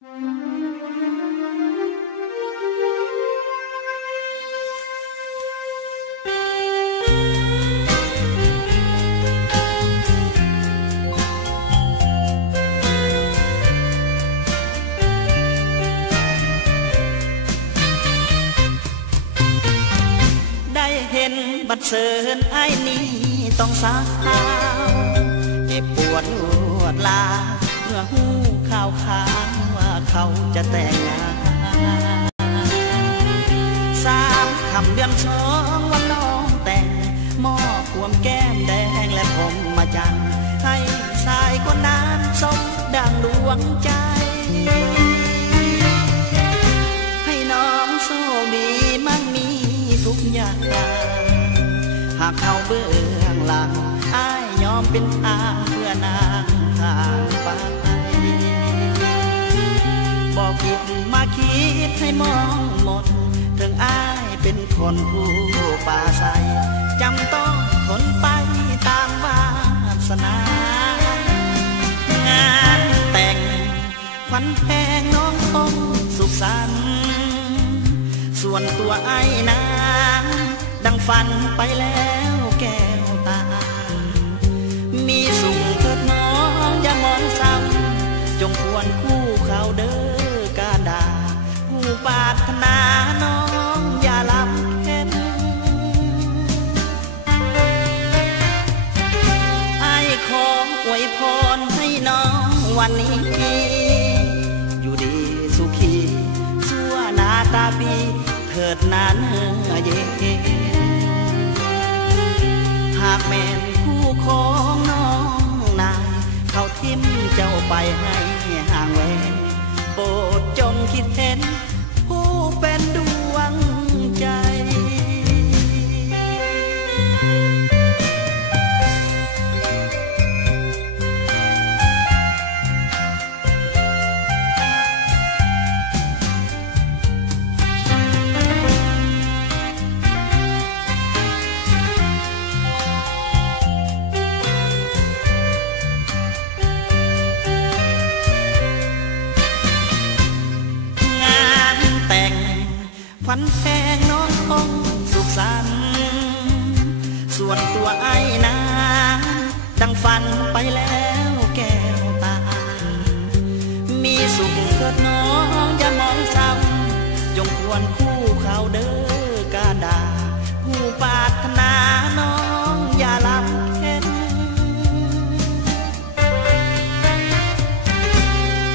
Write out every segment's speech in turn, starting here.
ได้เห็นบัดเซินไอ้นี่ต้องสาวเจ็บปวดรวดลาเมื่อหูข่าวค้างว่าเขาจะแต่งงาน3 ค่ำเดือน2วันน้องแต่งมอบความแก้มแดงและผมมาจันให้ชายคนนั้นสมดังดวงใจให้น้องโชคดีมั่งมีทุกอย่างหากเขาเบื้องหลังอ้ายยอมเป็นทางเพื่อนางทางไปบอกผิดมาคิดให้มองหมดถึงอ้ายเป็นคนผู้ป่าใสจำต้องทนไปตามวาสนางานแต่งขวัญแพงน้องคงสุขสันต์ส่วนตัวไอ้นางดังฝันไปแล้วแก้วตามีสุขเถิดน้องอย่ามองซ้ำจงควรคู่เขาเด้อกาดาผู้ปรารถนาน้องอย่าลำเค็นไอ้ขออวยพรให้น้องวันนี้อยู่ดีสุขีชั่วหน้าตาปีเถิดนานเย็นหากแม่นคู่ของน้องนายเขาทิมเจ้าไปให้ห่างแหวนโปรดจงคิดเห็นผู้เป็นดวงใจขวัญแพงน้องคงสุขสันต์ส่วนตัวไอ้นาดังฝันไปแล้วแก้วตามีสุขเถิดน้องอย่ามองซ้ำจงควรคู่เขาเด้อกาดาผู้ปรารถนาน้องอย่าลำเค็น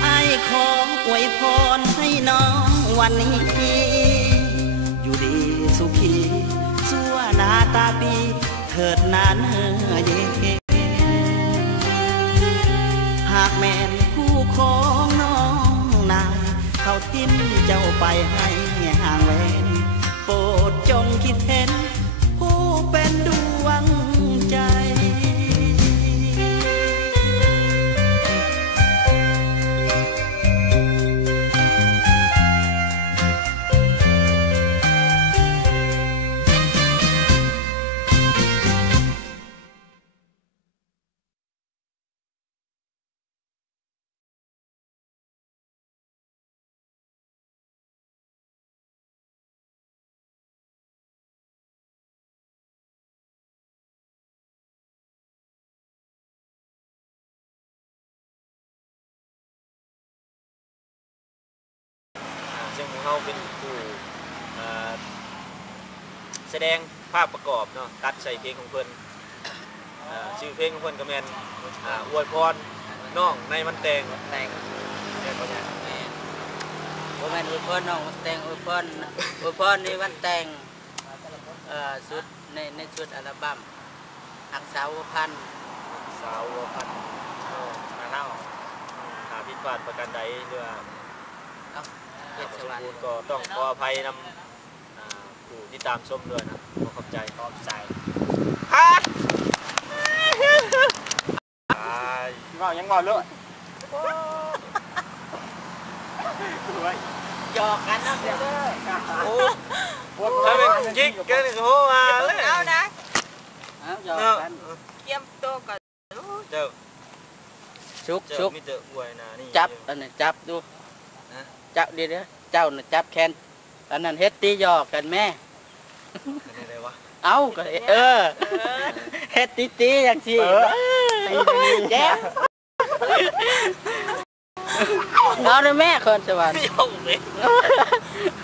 ไอ้ขออวยพรให้น้องวันนี้อยู่ดีสุขีชั่วหน้าตาปีเถิดนานเย็นหากแม่นคู่ของน้องนายเขาทิมเจ้าไปให้ห่างแหวนโปรดจงคิดเห็นผู้เป็นดวงใจซึ่งเขาเป็นผู้แสดงภาพประกอบเนาะตัดใส่เพลงของเพิ่นชื่อเพลงของเพิ่นก็แม่นอวยพรน้องในวันแต่งเนี่ยเขาเนี่ยบ่แม่นอวยพรน้องวันแต่งอวยพรในวันแต่งชุดในชุดอัลบั้มหักสาวพันมาเล่าถ้าผิดพลาดประการใดหรือว่าสมบูรณ์ก็ต้องขออภัยนำผู้ที่ตามชมด้วยนะขอขอบใจฮัทยังงอเลยหยอกกันนะเดี๋ยวโอ้ถ้าเป็นยิกกันโอ้มาเลยเอานะหยอกกันเยี่ยมตัวก่อนเจ้าชุกมีเตะอวยนะนี่จับอันนี้จับดู เจ้าเดี๋ยวเจ้าน่ะจับแขนอันนั้นเฮ็ดตีหยอกกันแม่ อะไรวะ เอาก็เฮ็ดตีอย่างสิแจ๊บเอาเลยแม่คนสวรรค์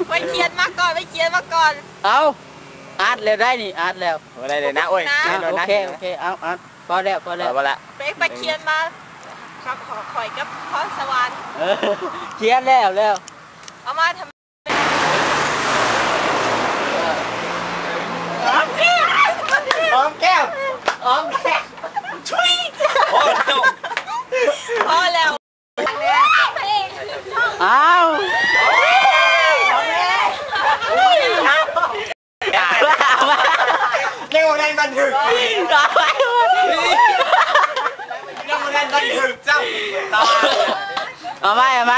ไปเขียนมาก่อนไปเขียนมาก่อน เอาอัดแล้วได้นี่อัดแล้ว อะไรเลยนะโอ้ย โอเคเอาอัดพอแล้ว มาละ ไปเขียนมาครับขอข่อยกับพรสวรรค์ เขียนแล้ว เอามาทำ หอมแก้มหอมแก้มช่วยโอ้ย พอแล้ว เอา เร็วนั่นบันทึกเร็วนั่นบันทึกเจ้า เอาไหม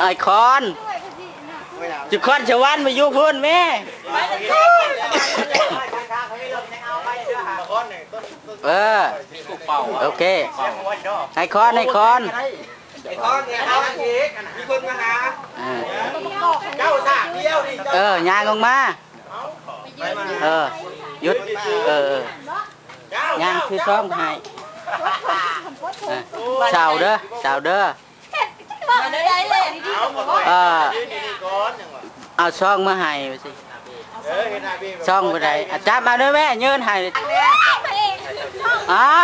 ไอคอนจุคอนชวันมาอยู่พุ่นแม่โอเคไอคอนไอ้ก้อนเนี่ยเอาอีกมีคนมาหาเจ้าสากเดียวดิ ยางลงมาหยุดยางคือซ้อมให้เสาเด้อ มาได้เลย เอาซ่องมาให้สิซ่องไปไหนจับมาด้วยแม่ยืนให้เอา